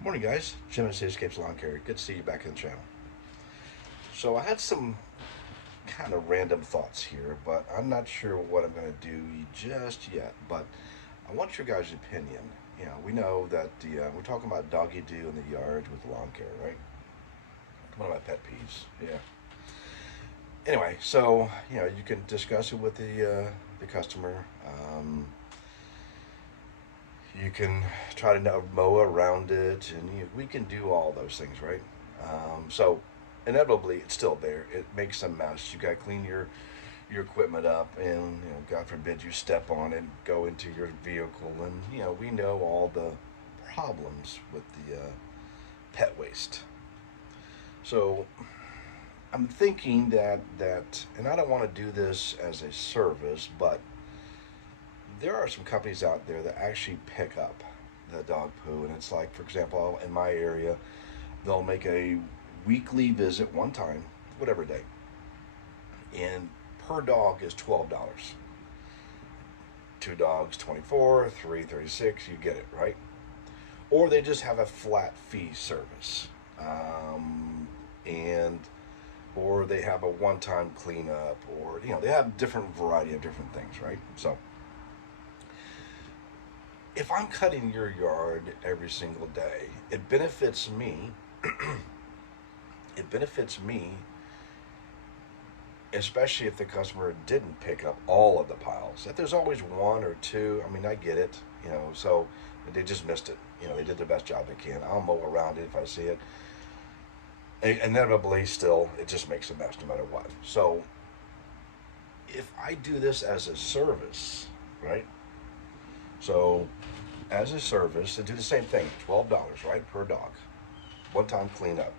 Morning, guys. Jim at Cityscapes Lawn Care. Good to see you back in the channel. So I had some kind of random thoughts here, but I'm not sure what I'm going to do just yet. But I want your guys' opinion. We know that we're talking about doggy do in the yard with lawn care, right? One of my pet peeves. Yeah. Anyway, so you can discuss it with the customer. You can try to mow around it, and we can do all those things, right? So inevitably, it's still there. It makes a mess. You got to clean your equipment up, and God forbid you step on it, go into your vehicle, and we know all the problems with the pet waste. So I'm thinking that, and I don't want to do this as a service, but there are some companies out there that actually pick up the dog poo, and it's like, for example, in my area, they'll make a weekly visit one time, whatever day, and per dog is $12. Two dogs, 24, three, 36. You get it, right? Or they just have a flat fee service, and or they have a one-time cleanup, or they have different variety of different things, right? So if I'm cutting your yard every single day, it benefits me. It benefits me, especially if the customer didn't pick up all of the piles. If there's always one or two, I mean, I get it, so they just missed it. They did the best job they can. I'll mow around it if I see it. Inevitably, still, it just makes a mess no matter what. So if I do this as a service, right? So as a service, they do the same thing, $12, right, per dog, one-time cleanup.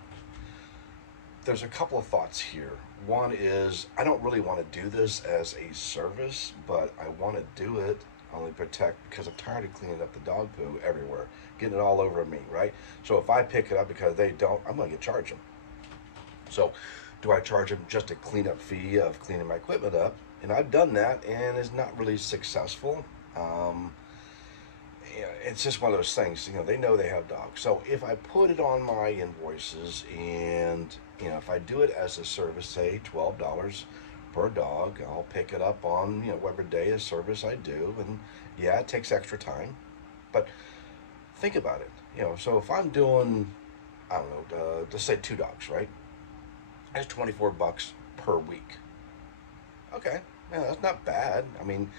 There's a couple of thoughts here. One is I don't really want to do this as a service, but I want to do it only protect because I'm tired of cleaning up the dog poo everywhere, getting it all over me, right? So if I pick it up because they don't, I'm going to get charged them. So do I charge them just a cleanup fee of cleaning my equipment up? And I've done that, and it's not really successful. It's just one of those things. They know they have dogs. So if I put it on my invoices, and if I do it as a service, say $12 per dog, I'll pick it up on whatever day of service I do, and yeah, it takes extra time, but think about it. So if I'm doing, I don't know, let's say two dogs, right? That's $24 per week. Okay, yeah, that's not bad. I mean,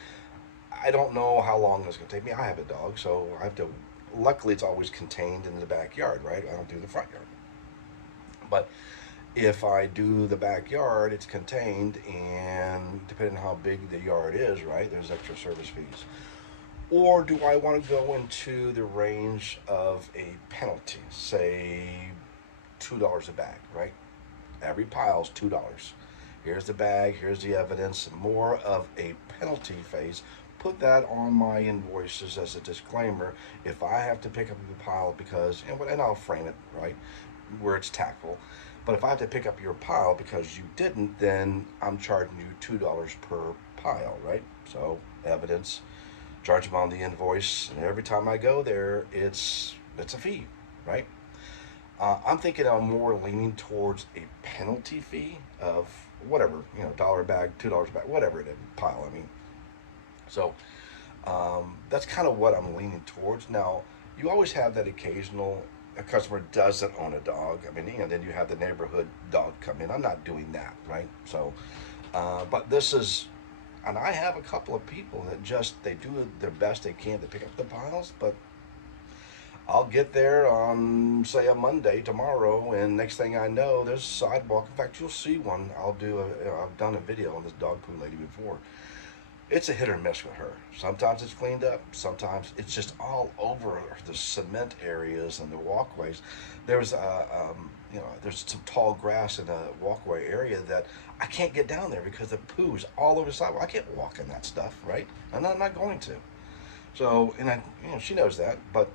I don't know how long it's going to take me. I have a dog, so I have to. Luckily, it's always contained in the backyard, right? I don't do the front yard. But if I do the backyard, it's contained, and depending on how big the yard is, right, there's extra service fees. Or do I want to go into the range of a penalty, say $2 a bag, right? Every pile's $2. Here's the bag, here's the evidence, more of a penalty phase. Put that on my invoices as a disclaimer. If I have to pick up the pile because, and I'll frame it, right, where it's tactful. But if I have to pick up your pile because you didn't, then I'm charging you $2 per pile, right? So evidence, charge them on the invoice, and every time I go there, it's a fee, right? I'm thinking I'm more leaning towards a penalty fee of whatever, dollar a bag, $2 a bag, whatever it is, pile. I mean, so that's kind of what I'm leaning towards. Now, you always have that occasional a customer doesn't own a dog. I mean, then you have the neighborhood dog come in. I'm not doing that, right? So, but this is, and I have a couple of people that they do their best they can to pick up the piles, but I'll get there on, say, a Monday tomorrow, and next thing I know, there's a sidewalk. In fact, you'll see one. I've done a video on this dog poo lady before. It's a hit or miss with her. Sometimes it's cleaned up. Sometimes it's just all over the cement areas and the walkways. There's there's some tall grass in the walkway area that I can't get down there because the poo's all over the sidewalk. I can't walk in that stuff, right? And I'm not going to. So, and she knows that, but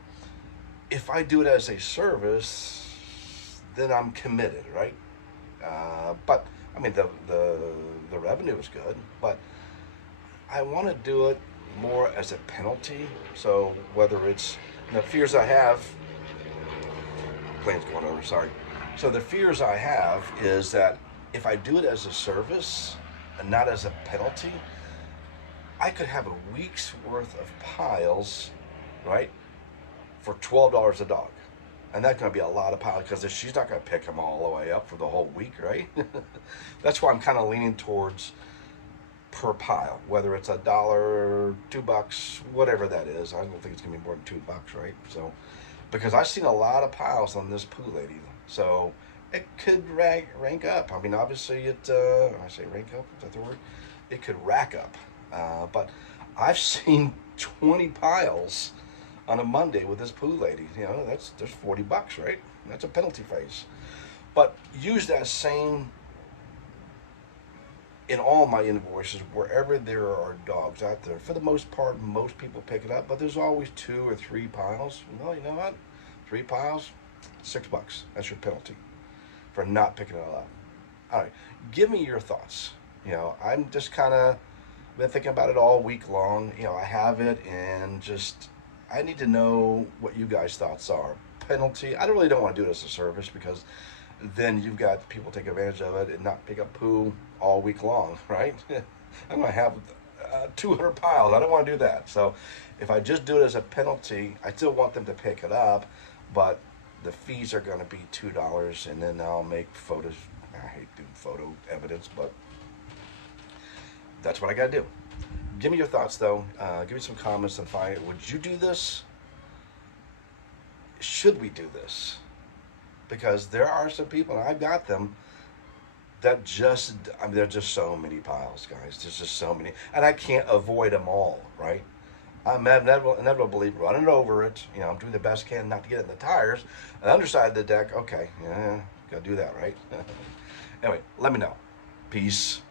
if I do it as a service, then I'm committed, right? But I mean, the revenue is good, but I want to do it more as a penalty. So whether it's the fears I have plane's going over, sorry. So the fears I have is that if I do it as a service and not as a penalty, I could have a week's worth of piles, right, for $12 a dog. And that's going to be a lot of piles because she's not going to pick them all the way up for the whole week, right? That's why I'm kind of leaning towards per pile, whether it's $1, $2, whatever that is. I don't think it's going to be more than $2, right? So, because I've seen a lot of piles on this poo lady, so it could rank up. I mean, obviously, I say rank up, is that the word? It could rack up. But I've seen 20 piles on a Monday with this poo lady. You know, there's $40, right? That's a penalty phase. But use that same in all my invoices wherever there are dogs out there. For the most part, most people pick it up, but there's always 2 or 3 piles. Well, you know what? 3 piles, $6. That's your penalty for not picking it all up. All right, give me your thoughts. You know, I'm just kind of been thinking about it all week long. You know, I have it, and just I need to know what you guys' thoughts are. Penalty. I really don't want to do it as a service because then you've got people take advantage of it and not pick up poo all week long, right? I'm going to have 200 piles. I don't want to do that. So if I just do it as a penalty, I still want them to pick it up, but the fees are going to be $2, and then I'll make photos. I hate doing photo evidence, but that's what I got to do. Give me your thoughts, though. Give me some comments and find. Would you do this? Should we do this? Because there are some people, and I've got them, that just, I mean, there are just so many piles, guys. There's just so many. And I can't avoid them all, right? I'm inevitably running over it. You know, I'm doing the best I can not to get in the tires. The underside of the deck, okay, yeah, gotta do that, right? Anyway, let me know. Peace.